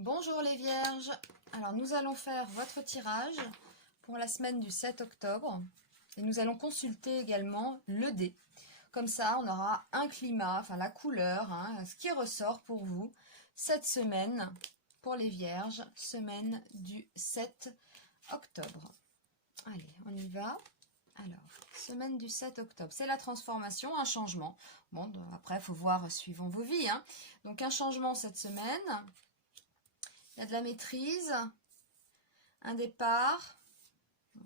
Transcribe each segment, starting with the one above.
Bonjour les Vierges, alors nous allons faire votre tirage pour la semaine du 7 octobre et nous allons consulter également le dé. Comme ça on aura un climat, enfin la couleur, ce qui ressort pour vous cette semaine pour les Vierges, semaine du 7 octobre. Allez, on y va. Alors, semaine du 7 octobre, c'est la transformation, un changement. Bon, après il faut voir suivant vos vies. Donc un changement cette semaine. Il y a de la maîtrise, un départ,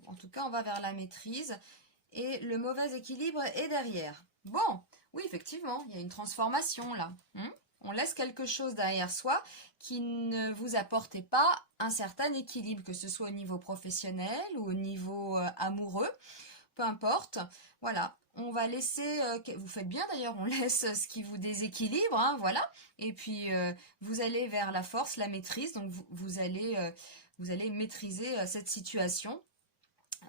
en tout cas on va vers la maîtrise, et le mauvais équilibre est derrière. Bon, oui effectivement, il y a une transformation là. On laisse quelque chose derrière soi qui ne vous apportait pas un certain équilibre, que ce soit au niveau professionnel ou au niveau amoureux, peu importe. Voilà, on va laisser, vous faites bien d'ailleurs, on laisse ce qui vous déséquilibre, voilà. Et puis vous allez vers la force, la maîtrise, donc vous allez maîtriser cette situation.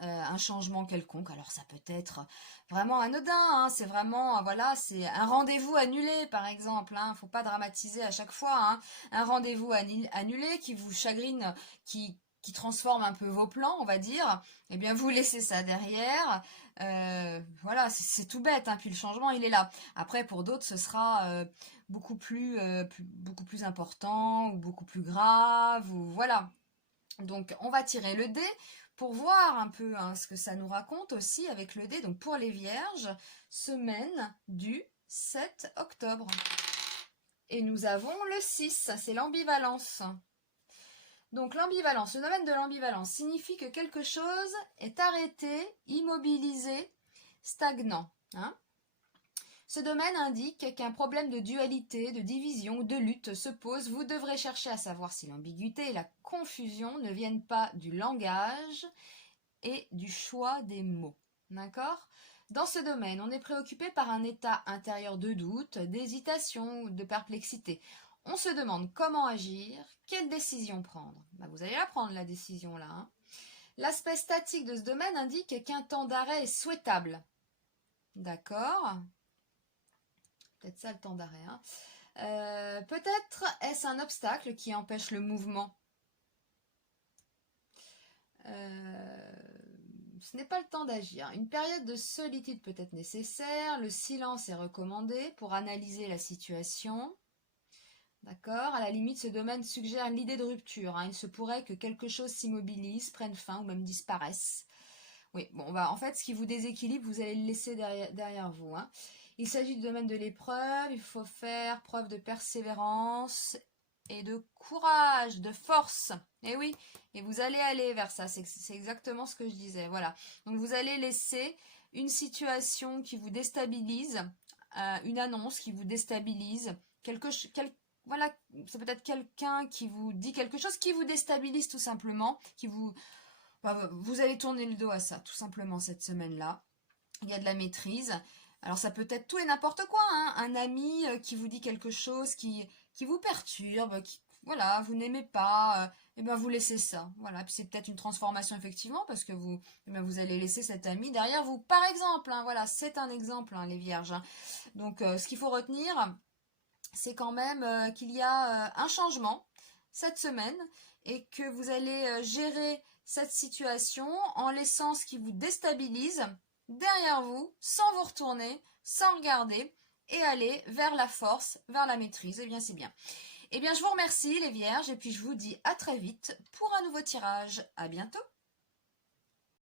Un changement quelconque, alors ça peut être vraiment anodin, c'est vraiment, voilà, c'est un rendez-vous annulé par exemple, faut pas dramatiser à chaque fois, un rendez-vous annulé qui vous chagrine, qui transforme un peu vos plans, on va dire, eh bien vous laissez ça derrière, voilà, c'est tout bête, puis le changement il est là. Après pour d'autres ce sera beaucoup plus important ou beaucoup plus grave, ou voilà. Donc on va tirer le dé pour voir un peu ce que ça nous raconte aussi avec le dé. Donc pour les Vierges, semaine du 7 octobre. Et nous avons le 6, c'est l'ambivalence. Donc l'ambivalence, le domaine de l'ambivalence signifie que quelque chose est arrêté, immobilisé, stagnant. Ce domaine indique qu'un problème de dualité, de division ou de lutte se pose. Vous devrez chercher à savoir si l'ambiguïté et la confusion ne viennent pas du langage et du choix des mots. D'accord ? Dans ce domaine, on est préoccupé par un état intérieur de doute, d'hésitation ou de perplexité. On se demande comment agir, quelle décision prendre. Vous allez la prendre, la décision là. L'aspect statique de ce domaine indique qu'un temps d'arrêt est souhaitable. D'accord ? Peut-être ça le temps d'arrêt. Peut-être est-ce un obstacle qui empêche le mouvement. Ce n'est pas le temps d'agir. Une période de solitude peut être nécessaire. Le silence est recommandé pour analyser la situation. D'accord ? À la limite, ce domaine suggère l'idée de rupture. Il se pourrait que quelque chose s'immobilise, prenne fin ou même disparaisse. Oui, bon, en fait, ce qui vous déséquilibre, vous allez le laisser derrière vous. Il s'agit du domaine de l'épreuve, il faut faire preuve de persévérance et de courage, de force. Et oui, et vous allez aller vers ça, c'est exactement ce que je disais, voilà. Donc vous allez laisser une situation qui vous déstabilise, une annonce qui vous déstabilise, voilà, c'est peut-être quelqu'un qui vous dit quelque chose qui vous déstabilise tout simplement, vous allez tourner le dos à ça, tout simplement, cette semaine-là. Il y a de la maîtrise. Alors, ça peut être tout et n'importe quoi. Un ami qui vous dit quelque chose qui vous perturbe, voilà, vous n'aimez pas, et ben vous laissez ça. Voilà, puis c'est peut-être une transformation, effectivement, parce que vous allez laisser cet ami derrière vous. Par exemple, voilà, c'est un exemple, les Vierges. Donc, ce qu'il faut retenir, c'est quand même qu'il y a un changement cette semaine et que vous allez gérer cette situation en laissant ce qui vous déstabilise derrière vous, sans vous retourner, sans regarder, et aller vers la force, vers la maîtrise. Eh bien, c'est bien. Eh bien, je vous remercie les Vierges, et puis je vous dis à très vite pour un nouveau tirage. À bientôt.